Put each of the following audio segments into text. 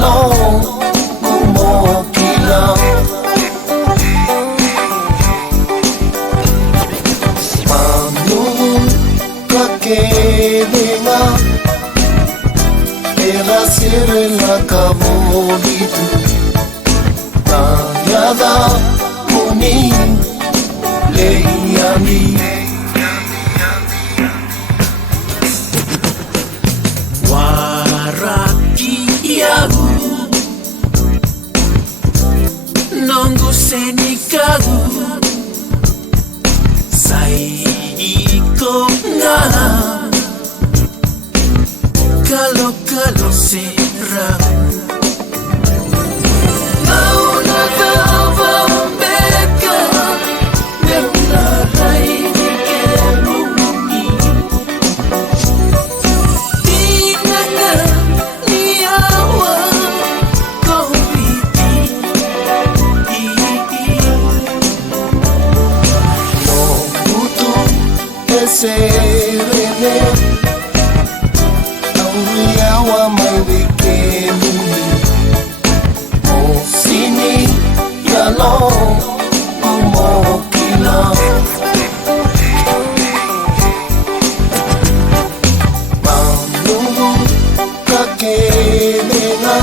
long kumokila manu kakedenga era sere la kabolitu yada muni leyami warakiyahu nongu senikagu saiko nga kalau serang serene auriawa mai wikemuni osini yalo kumokila manu kakedenga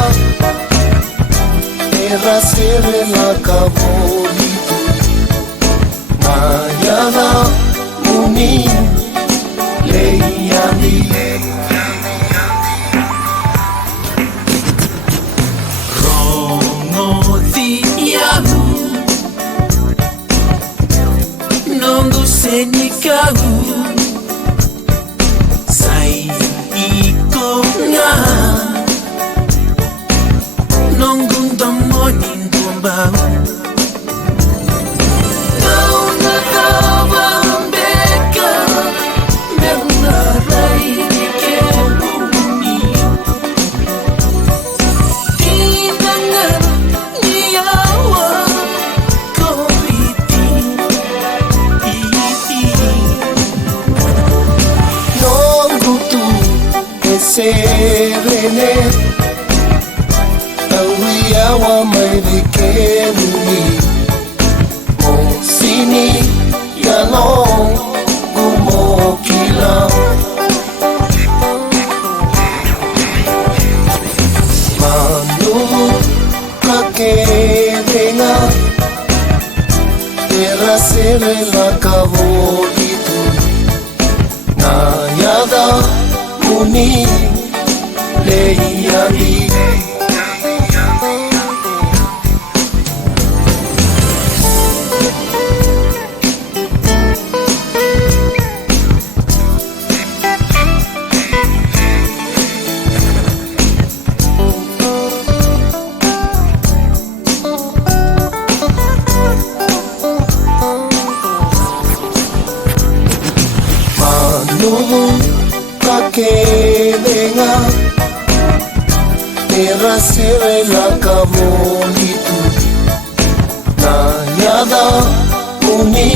era sere la kabolitu mayana muni leyami rongo diyahu nongu senikagu saiko nga nongu ndomonin kumbau serene auriawa mai wikemuni osini yalo kumokila manu kakedenga era sere la kabolitu nayada muni leyami manu kakedenga era sere la kabolitu nayada muni